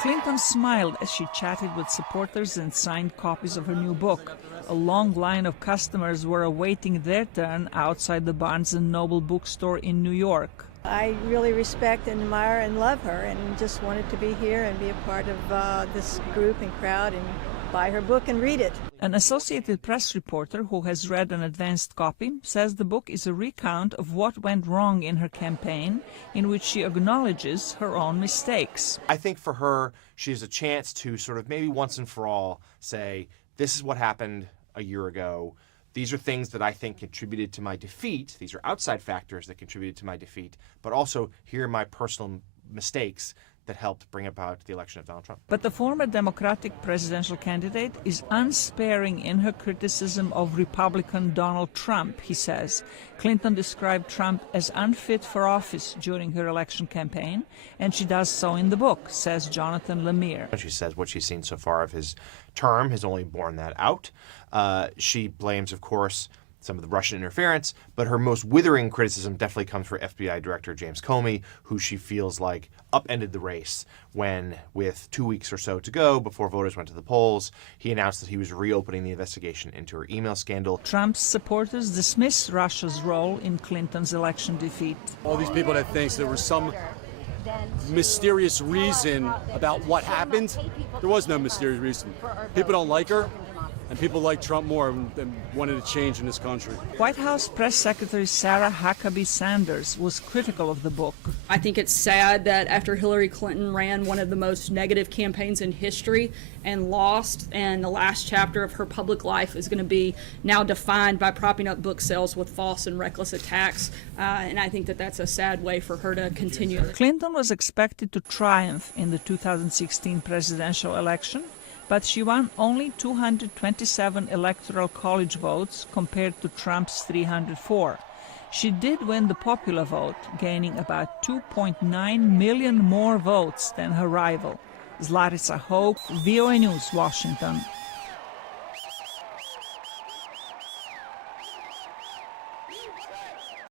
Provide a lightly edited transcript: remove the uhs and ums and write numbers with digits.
Clinton smiled as she chatted with supporters and signed copies of her new book. A long line of customers were awaiting their turn outside the Barnes & Noble bookstore in New York. I really respect and admire and love her, and just wanted to be here and be a part of this group and crowd and buy her book and read it. An Associated Press reporter who has read an advanced copy says the book is a recount of what went wrong in her campaign, in which she acknowledges her own mistakes. I think for her, she has a chance to sort of maybe once and for all say, this is what happened a year ago. These are things that I think contributed to my defeat. These are outside factors that contributed to my defeat, but also here are my personal mistakes that helped bring about the election of Donald Trump. But the former Democratic presidential candidate is unsparing in her criticism of Republican Donald Trump, he says. Clinton described Trump as unfit for office during her election campaign, and she does so in the book, says Jonathan Lemire. She says what she's seen so far of his term has only borne that out. She blames, of course, some of the Russian interference, but her most withering criticism definitely comes from FBI Director James Comey, who she feels like upended the race when, with 2 weeks or so to go before voters went to the polls, he announced that he was reopening the investigation into her email scandal. Trump's supporters dismiss Russia's role in Clinton's election defeat. All these people that think there was some mysterious reason about what happened, there was no mysterious reason. People don't like her. And people like Trump more and wanted a change in this country. White House Press Secretary Sarah Huckabee Sanders was critical of the book. I think it's sad that after Hillary Clinton ran one of the most negative campaigns in history and lost, and the last chapter of her public life is going to be now defined by propping up book sales with false and reckless attacks. And I think that that's a sad way for her to continue. Clinton was expected to triumph in the 2016 presidential election, but she won only 227 electoral college votes compared to Trump's 304. She did win the popular vote, gaining about 2.9 million more votes than her rival. Zlarica Hope, VOA News, Washington.